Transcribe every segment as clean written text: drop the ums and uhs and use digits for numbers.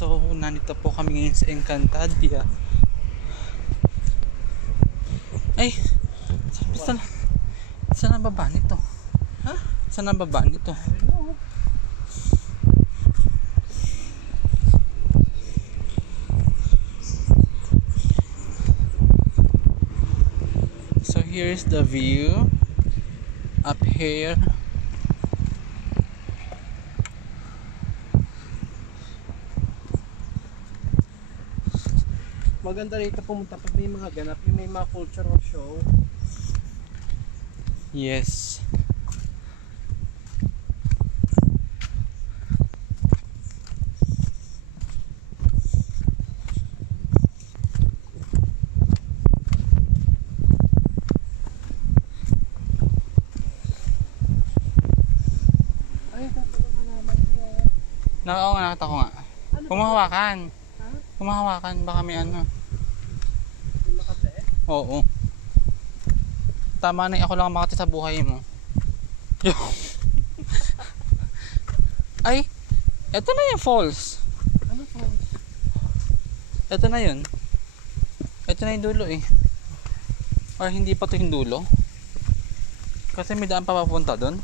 So, nandito po kami ngayon sa Encantadia. Ay! Saan ang baba nito? Ha? Saan ang baba nito? So, here's the view. Up here. Maganda rito pumunta pag may mga ganap, yung may mga cultural show. Yes. Ay, tatulungan naman yun. Oo nga, nakita ko nga. Ano ba? Kumahawakan. Ha? Kumahawakan. Baka may ano. Yung Makate? Oo. Tama na ako lang makati sa buhay mo. Ay! Eto na yung falls. Ano po? Eto na yun. Eto na yung dulo eh. Or hindi pa to yung dulo. Kasi may daan pa papunta doon.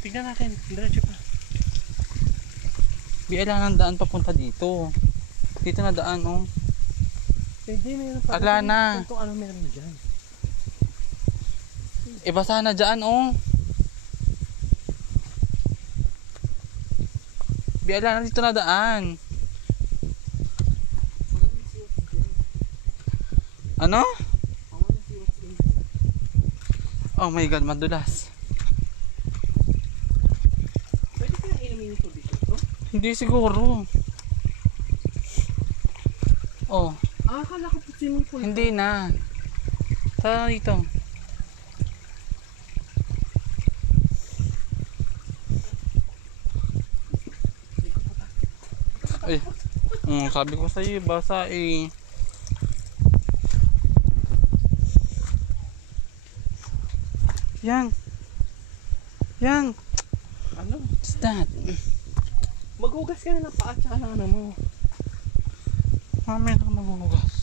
Tignan natin, diretso pa. Biala ng daan papunta dito. Dito na daan oh. Pwede, meron pa. Ala na. Kung ano meron dyan. Iba sana dyan oh. Biala na dito na daan. Ano? Oh my god, madulas. Pwede kaya inumin yung tubig ito? Hindi siguro. Oh, Ah, akala ko po swimming pool. hindi na. Tara dito. Ay, sabi ko sa iyo, basa eh. Yan. Yan. Ano? What's that? Maghugas ka na ng paa tsaka ng ano mo. Mamaya na maghuhugas.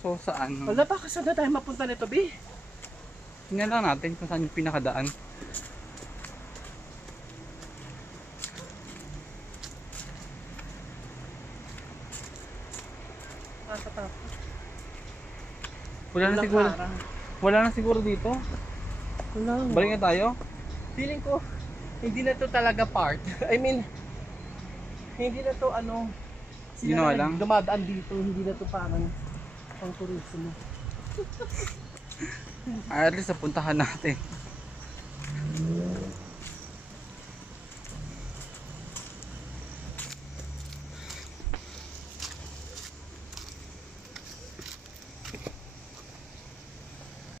So saan? Wala pa, saan na tayo mapunta nito, B? Tingnan lang natin kung saan yung pinakadaan. Nakatapos. Wala na siguro. Wala na siguro dito. Wala. Balik na tayo. Feeling ko, hindi na to talaga part. I mean, hindi na to ano, Ginawa sila lang? na dumadaan dito, hindi na to parang pang turismo. At least napuntahan natin.